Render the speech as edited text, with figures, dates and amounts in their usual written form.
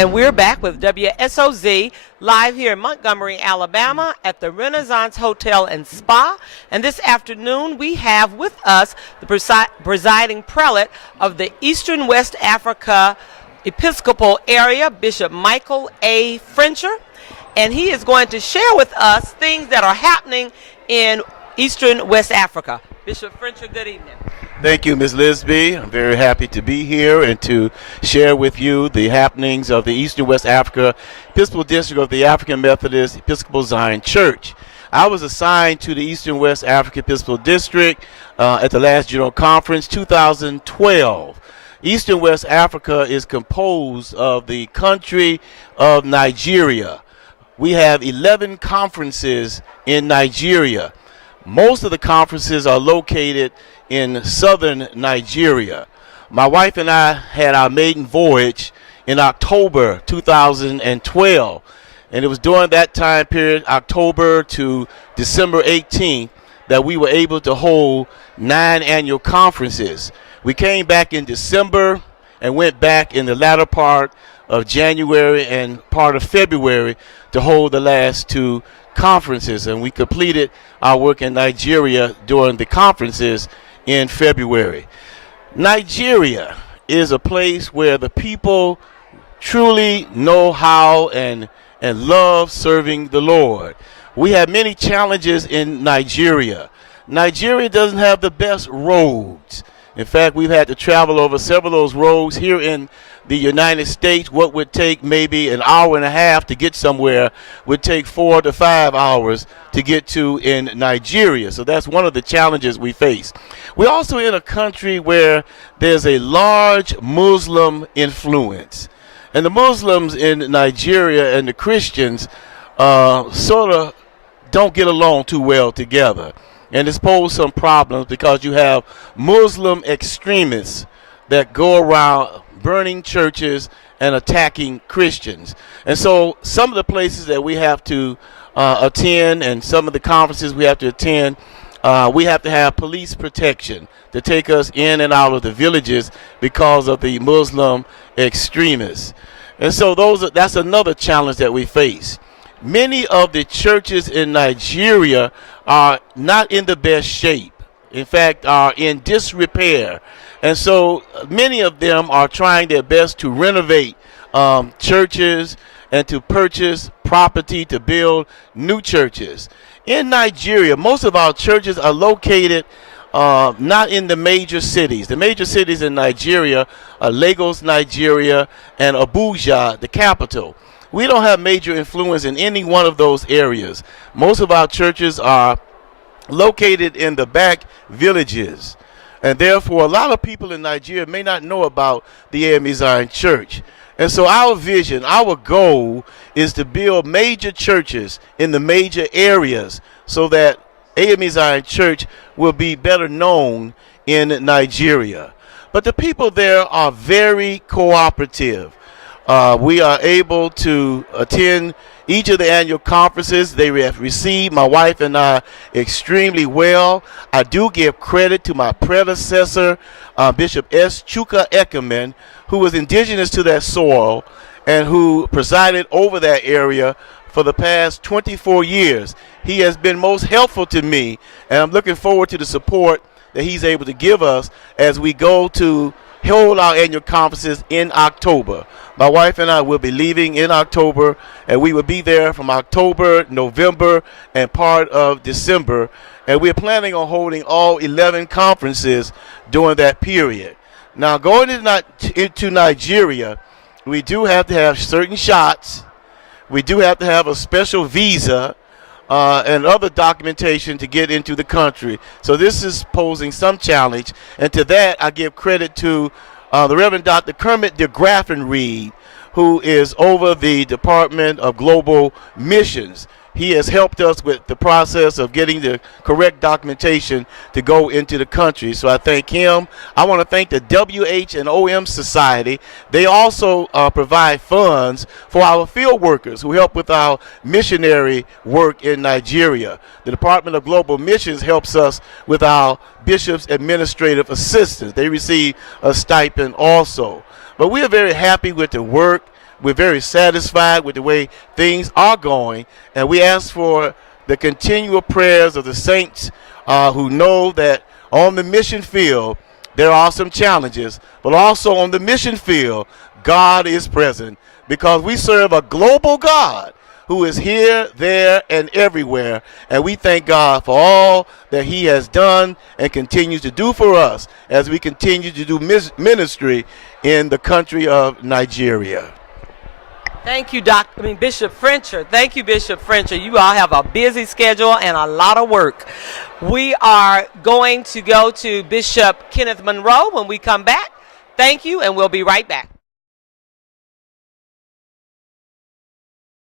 And we're back with WSOZ live here in Montgomery, Alabama at the Renaissance Hotel and Spa. And this afternoon we have with us the presiding prelate of the Eastern West Africa Episcopal area, Bishop Michael A. Frencher. And he is going to share with us things that are happening in Eastern West Africa. Bishop Frencher, good evening. Thank you, Ms. Lisby. I'm very happy to be here and to share with you the happenings of the Eastern West Africa Episcopal District of the African Methodist Episcopal Zion Church. I was assigned to the Eastern West Africa Episcopal District at the last General Conference, 2012. Eastern West Africa is composed of the country of Nigeria. We have 11 conferences in Nigeria. Most of the conferences are located in southern Nigeria. My wife and I had our maiden voyage in October 2012, and it was during that time period, October to December 18th, that we were able to hold 9 annual conferences. We came back in December and went back in the latter part of January and part of February to hold the last 2 conferences, and we completed our work in Nigeria during the conferences in February. Nigeria is a place where the people truly know how and love serving the Lord. We have many challenges in Nigeria. Nigeria doesn't have the best roads. In fact, we've had to travel over several of those roads here in the United States. What would take maybe an hour and a half to get somewhere would take 4 to 5 hours to get to in Nigeria. So that's one of the challenges we face. We're also in a country where there's a large Muslim influence. And the Muslims in Nigeria and the Christians sort of don't get along too well together. And it's posed some problems because you have Muslim extremists that go around burning churches and attacking Christians. And so some of the places that we have to attend and some of the conferences we have to attend, we have to have police protection to take us in and out of the villages because of the Muslim extremists. And so that's another challenge that we face. Many of the churches in Nigeria are not in the best shape. In fact, are in disrepair. And so many of them are trying their best to renovate churches and to purchase property to build new churches. In Nigeria, most of our churches are located not in the major cities. The major cities in Nigeria are Lagos, Nigeria, and Abuja, the capital. We don't have major influence in any one of those areas. Most of our churches are located in the back villages. And therefore, a lot of people in Nigeria may not know about the AME Zion Church. And so our vision, our goal is to build major churches in the major areas so that AME Zion Church will be better known in Nigeria. But the people there are very cooperative. We are able to attend each of the annual conferences. They have received my wife and I extremely well. I do give credit to my predecessor, Bishop S. Chuka Ekaman, who was indigenous to that soil and who presided over that area for the past 24 years. He has been most helpful to me, and I'm looking forward to the support that he's able to give us as we go to hold our annual conferences in October. My wife and I will be leaving in October, and we will be there from October, November, and part of December. And we're planning on holding all 11 conferences during that period. Now, going into Nigeria, we do have to have certain shots. We do have to have a special visa and other documentation to get into the country. So this is posing some challenge. And to that, I give credit to the Reverend Dr. Kermit de Graffenreid, who is over the Department of Global Missions. He has helped us with the process of getting the correct documentation to go into the country. So I thank him. I want to thank the WH&OM Society. They also provide funds for our field workers who help with our missionary work in Nigeria. The Department of Global Missions helps us with our bishops' administrative assistants. They receive a stipend also. But we are very happy with the work. We're very satisfied with the way things are going, and we ask for the continual prayers of the saints who know that on the mission field there are some challenges, but also on the mission field, God is present because we serve a global God who is here, there, and everywhere. And we thank God for all that he has done and continues to do for us as we continue to do ministry in the country of Nigeria. Thank you, Bishop Frencher. Thank you, Bishop Frencher. You all have a busy schedule and a lot of work. We are going to go to Bishop Kenneth Monroe when we come back. Thank you, and we'll be right back.